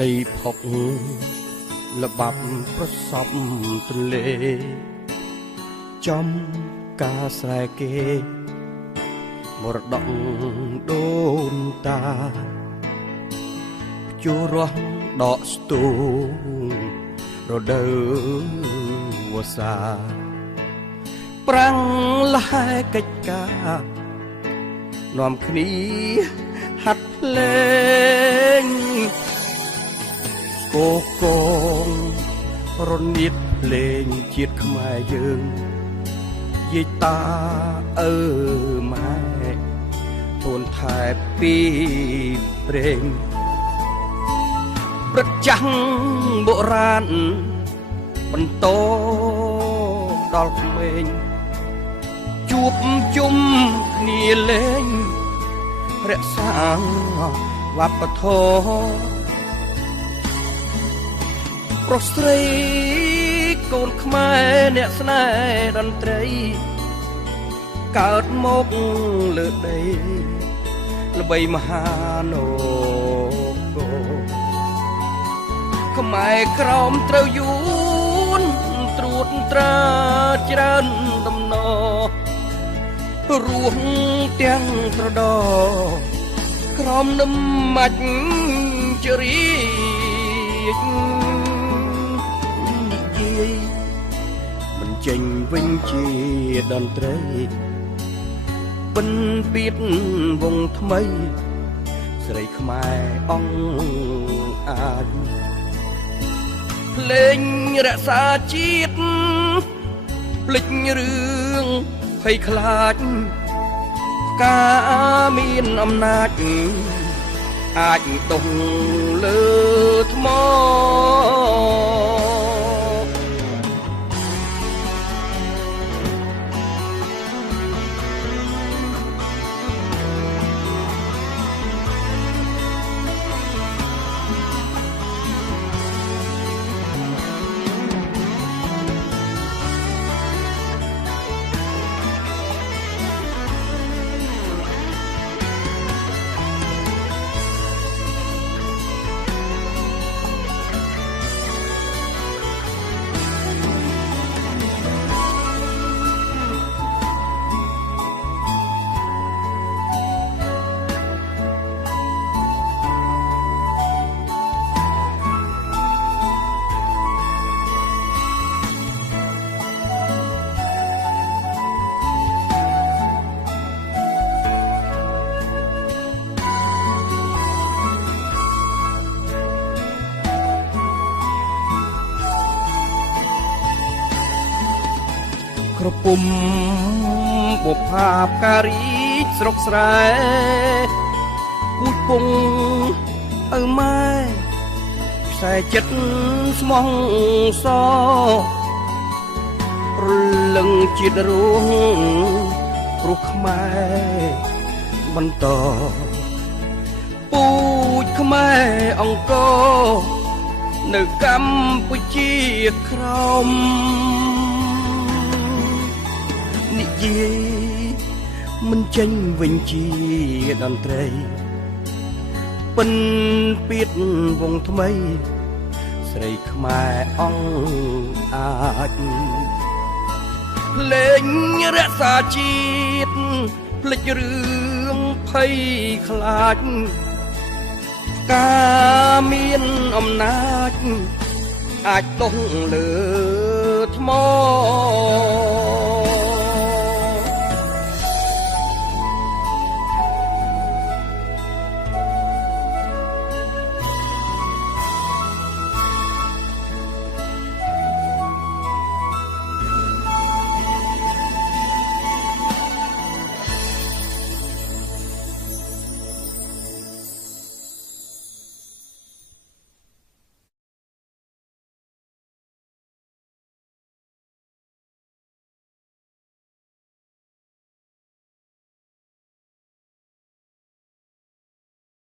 ដីផុកល្បាប់ប្រសពទន្លេចំការស្រែគេមរតកដូនតាជួររស់ដកស្ទូងរដូវវស្សាប្រាំងលហែកិច្ចការនាំគ្នាហាត់ភ្លេងគោកងរនាតភ្លេងជាតិខ្មែរយើងយាយតាអើម៉ែទូនថែពីព្រេងព្រឹកចាស់បុរាណបន្តដល់ក្មេងជួបជុំគ្នាលេងរក្សាវប្បធម៌ប្រុសស្រីកូនខ្មែរអ្នកស្នេហ៍តន្ត្រីកើតមកលើដីល្បីមហានគរខ្មែរក្រោមត្រូវយួនត្រួតត្រាច្រើនដំណររួមទាំងត្រដក្រោមនឹមមាច់ជរីនិយាយមិនចេញវិញជាតន្ត្រីបិណ្ឌពាទ្យវងថ្មីស្រីខ្មែរអង្គអាចភ្លេងរក្សាជាតិភ្លេចរឿងភ័យខ្លាចការមានអំណាចអាចដុំលើថ្មក្រពុំបុប្ផាផ្ការីកស្រុកស្រែពូជពងឪម៉ែខ្សែចិត្តស្មោះសរលឹងជាតិរួងព្រោះខ្មែរបន្តពូជខ្មែរអង្គរនៅកម្ពុជាក្រោមនិយាយមិនចេញវិញជាតន្ត្រីពិនពៀតវងថ្មីស្រីខ្មែរអង្គអាចភ្លេងរក្សាជាតិភ្លេចរឿងភ័យខ្លាចការមានអំណាចអាចដុះលើថ្ម